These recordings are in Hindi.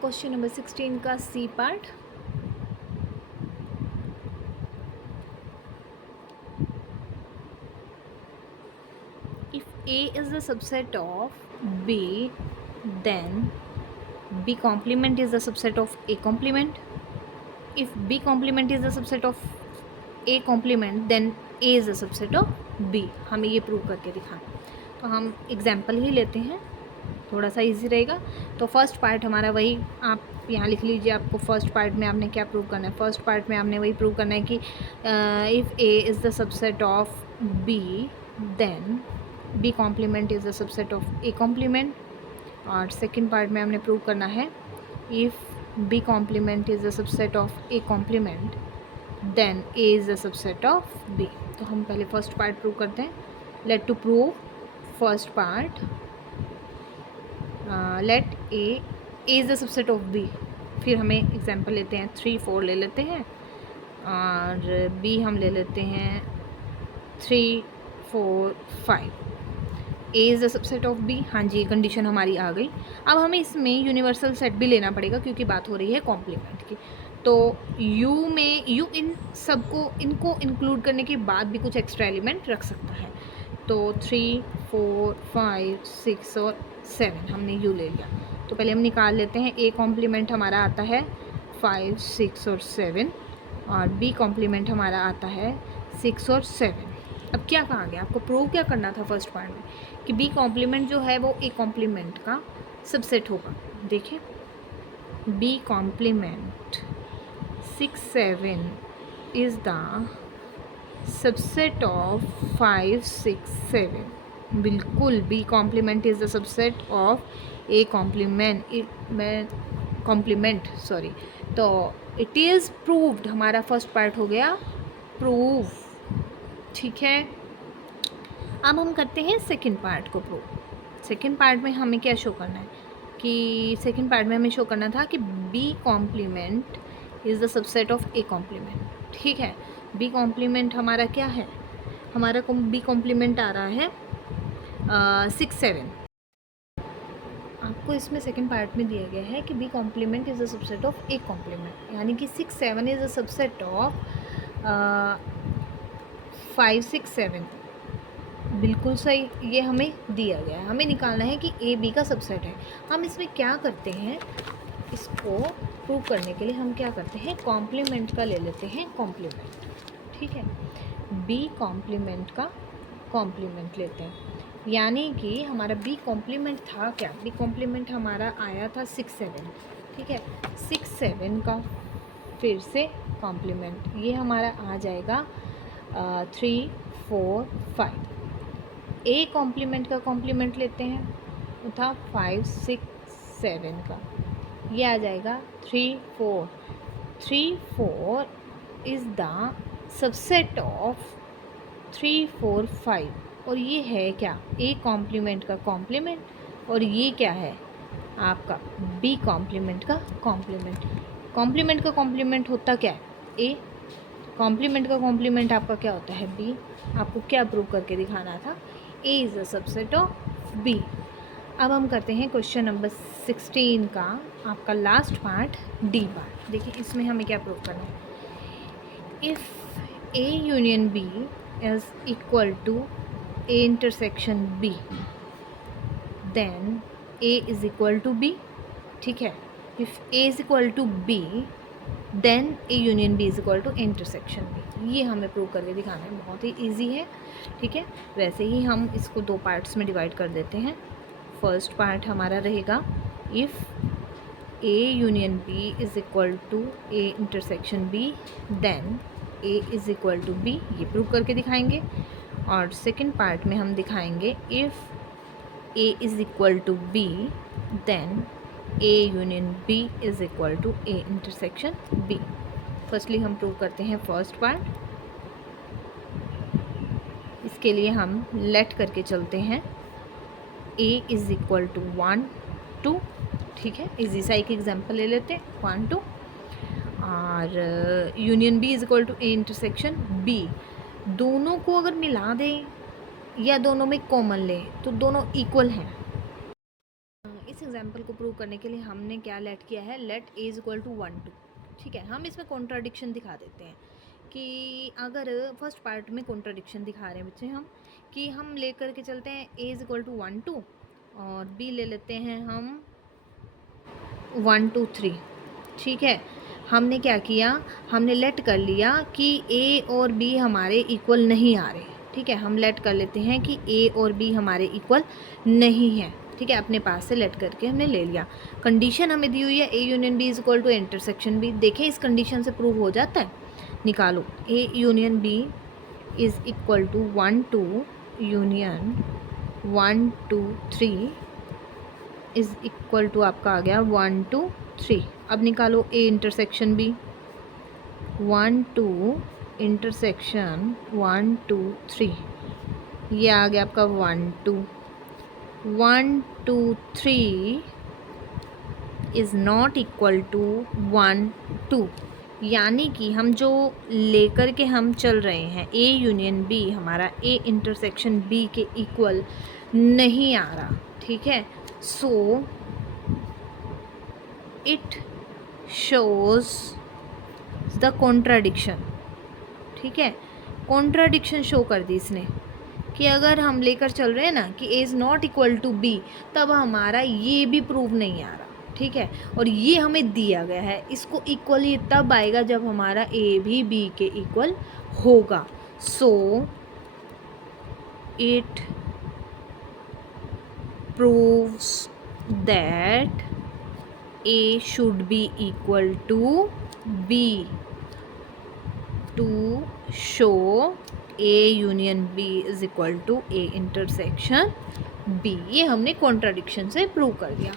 क्वेश्चन नंबर 16 का C part. If A is the subset of B then B complement is the subset of A complement. If B complement is the subset of A complement then A is the subset of B. हमें ये प्रूव करके दिखाना। तो हम एग्जाम्पल ही लेते हैं, थोड़ा सा इजी रहेगा। तो फर्स्ट पार्ट हमारा वही, आप यहाँ लिख लीजिए। आपको फर्स्ट पार्ट में आपने क्या प्रूव करना है? फर्स्ट पार्ट में आपने वही प्रूव करना है कि if A is the subset of B then B complement is the subset of A complement. और सेकंड पार्ट में हमने प्रूव करना है if B complement is the subset of A complement then A is the subset of B. तो हम पहले फर्स्ट पार्ट प्रूव करते हैं। Let to prove first part, let A is the subset of B. फिर हमें एग्जांपल लेते हैं 3 4 ले लेते हैं, और बी हम ले लेते हैं 3 4 5। A is the subset of B. हाँ जी, ये कंडीशन हमारी आ गई। अब हमें इसमें यूनिवर्सल सेट भी लेना पड़ेगा क्योंकि बात हो रही है कॉम्प्लीमेंट की। तो यू में यू इन सबको इनको इंक्लूड करने के बाद भी कुछ एक्स्ट्रा एलिमेंट रख सकता है। तो 3 4 5 6 और 7 हमने यू ले लिया। तो पहले हम निकाल लेते हैं। ए कॉम्प्लीमेंट हमारा आता है 5 6 और 7, और बी कॉम्प्लीमेंट हमारा आता है 6 और 7। अब क्या कहा गया? आपको प्रूव क्या करना था फर्स्ट पार्ट में कि बी कॉम्प्लीमेंट जो है वो ए कॉम्प्लीमेंट का सबसेट होगा। देखिए, B complement 6 7 is the subset of 5 6 7। बिल्कुल, B complement is the subset of A complement sorry. तो इट इज़ प्रूव्ड, हमारा फर्स्ट पार्ट हो गया प्रूव। ठीक है, अब हम करते हैं सेकंड पार्ट को प्रूव। सेकंड पार्ट में हमें क्या शो करना है कि सेकंड पार्ट में हमें शो करना था कि B complement is the subset of A complement. ठीक है, बी कॉम्प्लीमेंट हमारा क्या है? हमारा बी कॉम्प्लीमेंट आ रहा है 6 7। आपको इसमें सेकंड पार्ट में दिया गया है कि B complement is the subset of A complement, यानी कि 6 7 इज़ द सबसेट ऑफ 5 6 7। बिल्कुल सही, ये हमें दिया गया है। हमें निकालना है कि ए बी का सबसेट है। हम इसमें क्या करते हैं, इसको प्रूव करने के लिए हम क्या करते हैं, कॉम्प्लीमेंट का ले लेते हैं कॉम्प्लीमेंट। ठीक है, बी कॉम्प्लीमेंट का कॉम्प्लीमेंट लेते हैं, यानी कि हमारा बी कॉम्प्लीमेंट था क्या? बी कॉम्प्लीमेंट हमारा आया था 6 7। ठीक है, 6 7 का फिर से कॉम्प्लीमेंट, ये हमारा आ जाएगा 3 4 5। ए कॉम्प्लीमेंट का कॉम्प्लीमेंट लेते हैं, वो था 5 6 7 का, ये आ जाएगा 3 4। 3 4 इज़ द सबसेट ऑफ 3 4 5, और ये है क्या? ए कॉम्प्लीमेंट का कॉम्प्लीमेंट, और ये क्या है आपका? बी कॉम्प्लीमेंट का कॉम्प्लीमेंट। कॉम्प्लीमेंट का कॉम्प्लीमेंट होता क्या है? ए। कॉम्प्लीमेंट का कॉम्प्लीमेंट आपका क्या होता है? बी। आपको क्या प्रूव करके दिखाना था? A is the subset of B. अब हम करते हैं क्वेश्चन नंबर 16 का आपका लास्ट पार्ट, डी पार्ट। देखिए, इसमें हमें क्या प्रूव करना है। If A union B is equal to A intersection B then A is equal to B. ठीक है, if A is equal to B then A union B is equal to intersection B. ये हमें प्रूव करके दिखाना है, बहुत ही ईजी है। ठीक है, वैसे ही हम इसको 2 पार्ट्स में डिवाइड कर देते हैं। फर्स्ट पार्ट हमारा रहेगा if A union B is equal to A intersection B then A is equal to B, ये प्रूव करके दिखाएंगे। और सेकंड पार्ट में हम दिखाएंगे if A is equal to B then A union B is equal to A intersection B. Firstly हम प्रूव करते हैं फर्स्ट पार्ट। इसके लिए हम लेट करके चलते हैं ए इज़ इक्वल टू 1 2। ठीक है, इजी सा एक एग्जाम्पल ले लेते हैं 1 2। और union B is equal to A intersection B. दोनों को अगर मिला दें या दोनों में कॉमन लें तो दोनों इक्वल हैं। इस एग्जाम्पल को प्रूव करने के लिए हमने क्या लेट किया है, let A is equal to 1 2। ठीक है, हम इसमें कॉन्ट्राडिक्शन दिखा देते हैं कि अगर फर्स्ट पार्ट में कॉन्ट्राडिक्शन दिखा रहे हैं बच्चे हम, कि हम ले करके चलते हैं ए इज इक्वल टू 1 2 और बी ले लेते हैं हम 1 2 3। ठीक है, हमने क्या किया, हमने लेट कर लिया कि ए और बी हमारे इक्वल नहीं आ रहे। ठीक है, हम लेट कर लेते हैं कि ए और बी हमारे इक्वल नहीं है। ठीक है, अपने पास से लेट करके हमने ले लिया। कंडीशन हमें दी हुई है A union B is equal to intersection B. देखें इस कंडीशन से प्रूव हो जाता है, निकालो। A union B is equal to 1 2 union 1 2 3 is equal to आपका आ गया 1 2 3। अब निकालो ए इंटरसेक्शन बी, 1 2 इंटरसेक्शन 1 2 3, ये आ गया आपका 1 2 1 2 3 इज़ नॉट इक्वल टू 1 2। यानी कि हम जो लेकर के हम चल रहे हैं ए यूनियन बी हमारा ए इंटरसेक्शन बी के इक्वल नहीं आ रहा। ठीक है, so it shows the contradiction. ठीक है, कॉन्ट्राडिक्शन शो कर दी इसने कि अगर हम लेकर चल रहे हैं ना कि A is not equal to B, तब हमारा ये भी प्रूव नहीं आ रहा। ठीक है, और ये हमें दिया गया है, इसको इक्वल ये तब आएगा जब हमारा ए भी बी के इक्वल होगा। So it proves that A should be equal to B to show A union B is equal to A intersection B। ये हमने कॉन्ट्राडिक्शन से प्रूव कर दिया।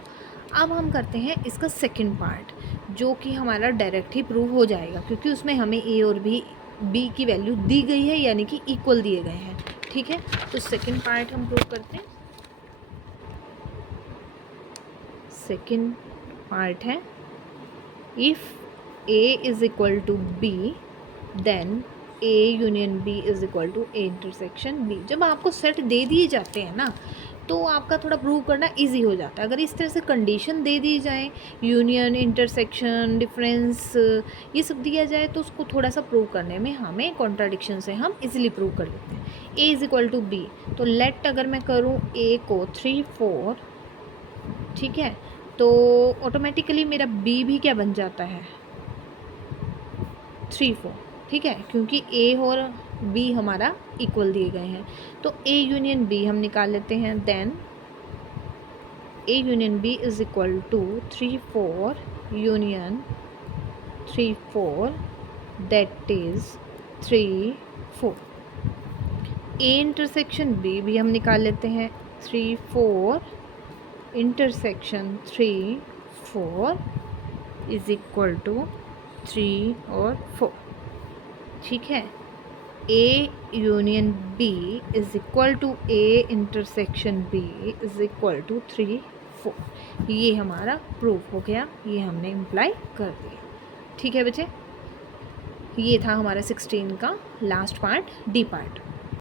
अब हम करते हैं इसका सेकंड पार्ट, जो कि हमारा डायरेक्ट ही प्रूव हो जाएगा क्योंकि उसमें हमें A और B की वैल्यू दी गई है, यानी कि इक्वल दिए गए हैं। ठीक है, तो सेकंड पार्ट हम प्रूव करते हैं। सेकंड पार्ट है, if A is equal to B then A union B is equal to A intersection B। जब आपको सेट दे दिए जाते हैं ना तो आपका थोड़ा प्रूव करना इजी हो जाता है। अगर इस तरह से कंडीशन दे दी जाए, यूनियन, इंटरसेक्शन, डिफरेंस, ये सब दिया जाए तो उसको थोड़ा सा प्रूव करने में हमें कॉन्ट्राडिक्शन से हम इजीली प्रूव कर लेते हैं। A is equal to B, तो लेट अगर मैं करूँ A को 3 4, ठीक है, तो ऑटोमेटिकली मेरा बी भी क्या बन जाता है 3 4। ठीक है, क्योंकि ए और बी हमारा इक्वल दिए गए हैं, तो ए यूनियन बी हम निकाल लेते हैं। Then A union B is equal to 3 4 union 3 4 that is 3 4। A intersection B भी हम निकाल लेते हैं, 3 4 इंटरसेक्शन 3 4 इज इक्वल टू 3 और 4। ठीक है, A union B is equal to A intersection B is equal to 3 4। ये हमारा प्रूफ हो गया, ये हमने इम्प्लाई कर दिया। ठीक है बच्चे, ये था हमारा 16 का लास्ट पार्ट, डी पार्ट।